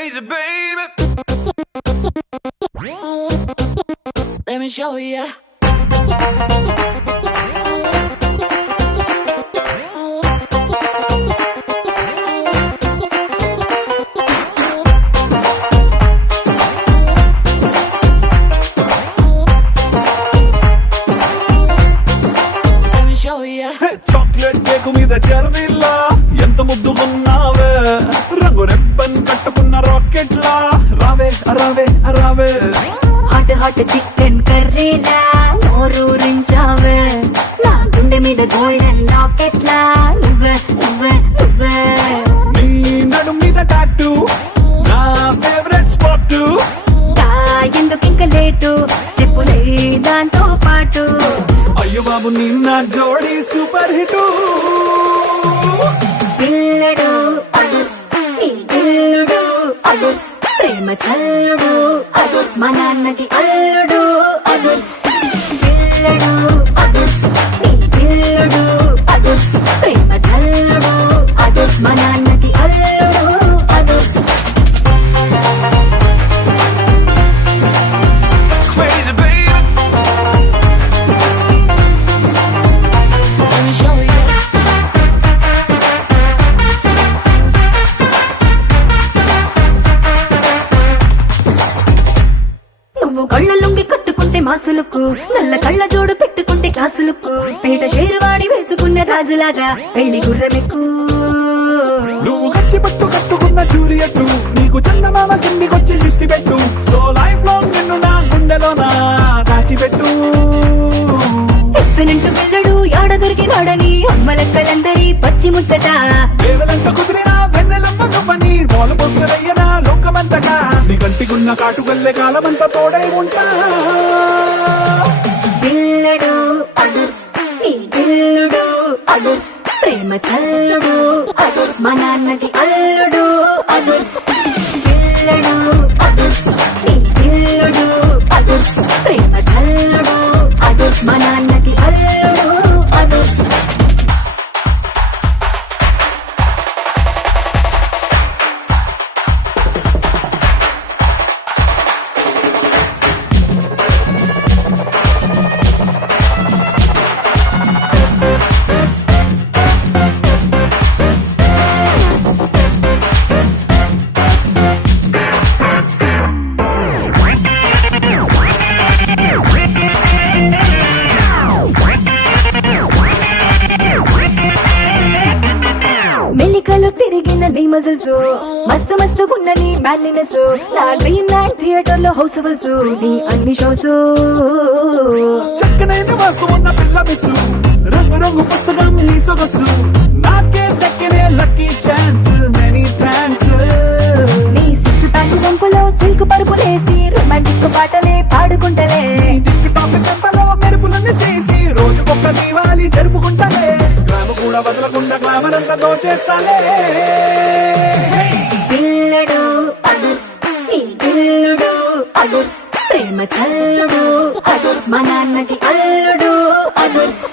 crazy, baby. Let me show ya. Chocolate cake మీద చెర్రీలా ఎంత ముద్దుకున్నావే, రంగు రెబ్బన్ కట్టుకున్న రాకెట్ లా రావే రావే రావే. హాట్ హాట్ చికెన్ కర్రీలా నోరూరించావే, నా గుండె మీద గోల్డెన్ లాకెట్ లా నువ్వే నువ్వే నువ్వే. నీ నడు మీద టాటూ నా ఫేవరెట్ స్పాట్, ఎందుకు ఇంక లేటు స్టెప్పులే దాంతో పాటు. అయ్యో బాబు నిన్న జోడి సూపర్ హిట్. పిల్లడు అదుర్స్ ఈ పిల్లుడు అదుర్స్, ప్రేమ చల్లుడు అదుర్స్, మా నాన్నకి అల్లుడు అదుర్స్. పిల్లడు అదుర్స్ ఈ పిల్లుడు అదుర్స్, ప్రేమ చల్లుడు అదుర్స్, మా నాన్నకి అల్లుడు అదుర్స్. Crazy, baby. Let me show ya. నువ్వు కళ్ళ లొంగి కట్టుకుంటే మాసులకు, నల్ల కళ్ళ జోడు పెట్టుకుంటే క్లాసులకు, పేట షేరువాడి వేసుకున్న రాజులాగా పెళ్లి గుర్రమెక్కు. నువ్వు కచ్చి పట్టు కట్టుకున్న జూరియట్టు, నీకు చందమామ కిందికొచ్చి దిష్టి పెట్టు. సో లైఫ్ లాంగ్ నిన్ను నా గుండెలోనా దాచిపెట్టు. ఎక్సలెంట్ పిల్లడు యాడ దొరికినాడని అమ్మలక్కలందరి పచ్చి ముచ్చట. కేవలంత కుదిరినా వెన్నెలమ్మ కప్పని మోల పోస్తరయ్యనా లోకమంతగా. నీ కంటికున్న కాటుకల్లే కాలమంతా తోడై ఉంటా. పిల్లడు అదుర్స్ ఈ పిల్లుడు అదుర్స్, ప్రేమ చల్లుడు అదుర్స్, మా నాన్నకి అల్లుడు అదుర్స్. పిల్లడు అదుర్స్ ఈ పిల్లుడు అదుర్స్, ప్రేమ చల్లుడు అదుర్స్, మా నాన్నకి అల్లుడు అదుర్స్. మెలికలు తిరిగిన నీ మజిల్స్, మస్తు మస్తుకున్న నీ మ్యాన్లీనెస్, నా డ్రీమ్ ల్యాండ్ థియేటర్ లో హౌస్ఫుల్స్, నీ అన్ని షోస్. చక్కనైన వాస్తు ఉన్న పిల్ల మిస్సు, రంగు రంగు పుస్తకం నీ సొగసు, నాకే దక్కినే లక్కీ ఛాన్స్. Many thanks. నీ సిక్స్ ప్యాక్ గంపులో సిల్క్ పరుపులేసి రొమాంటిక్ పాటలే పాడుకుంటలే. టిక్ టాక్ చెంపలో మెరుపులన్నీ చేసి రోజుకొక్క దీవాలి జరుపుకుంటాలే. గ్రామ కూడా వదలకుండా గ్లామర్ అంతా దోచేస్తాలే. పిల్లడు అదుర్స్ ఈ పిల్లుడు అదుర్స్, ప్రేమ చల్లుడు అదుర్స్, మా నాన్నకి అల్లుడు అదుర్స్.